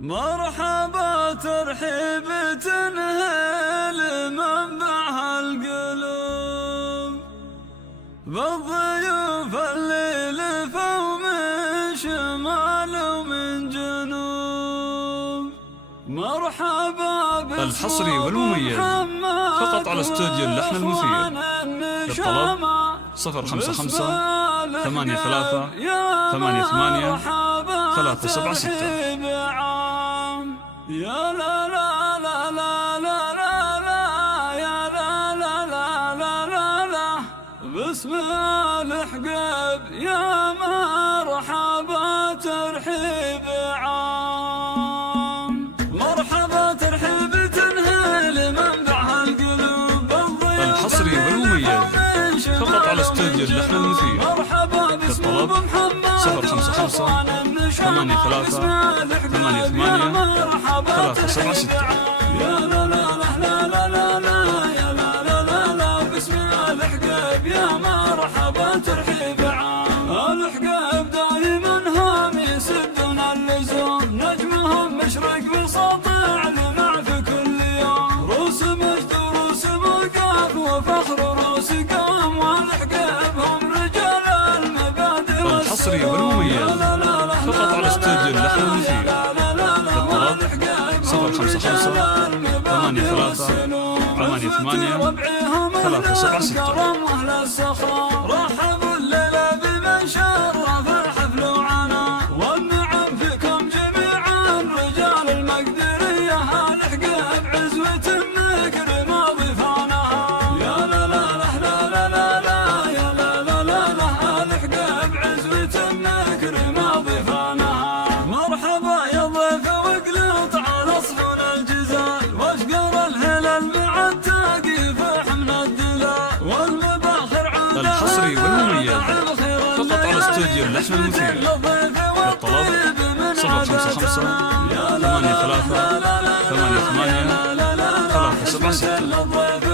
مرحبا ترحيب تنهل منبعها القلوب بالضيوف اللي لفوا من شمال ومن جنوب. مرحبا الحصري والمميز فقط على استوديو اللحن المثير. للطلب 055 83 88 376. يا لا لا لا لا لا لا يا لا لا لا لا لا لا باسم الحقب يا مرحبا ترحيب عام. مرحبا ترحيب تنهل منبعها القلوب الحصري والمميز فقط على استوديو اللحن المثير. للطلب 055 83 88 376. يا لا لا لا لا لا لا يا لا لا لا لا باسم الحقب يا مرحبا ترحيب عام. الحقب دائما هم يسدون اللزوم، نجمهم مشرق بساطع لمع في كل يوم. روس مجد وروس وقاف وفخر روس قام، والحقب هم رجال المبادئ. الحصري والمميز فقط على استوديو اللحن المثير. للطلب 055 83 88 376. رحبوا الليلة بمن شرف الحفل وعنا، والنعم فيكم جميعا رجال المقدرية. الحقب عزوة مكرمة ضيفانها، يا لا لا لا لا لا لا يا لا لا لا لا الحقب عزوة مكرمة ضيفانها. مرحبا يا ضيف واقلط على صحون الجزال، واشقر الهلال مع التاقي فح من الدلال، والمباخر عودها. الحصري والمميز فقط على استوديو اللحن المثير. للطلب 055 83 88 376.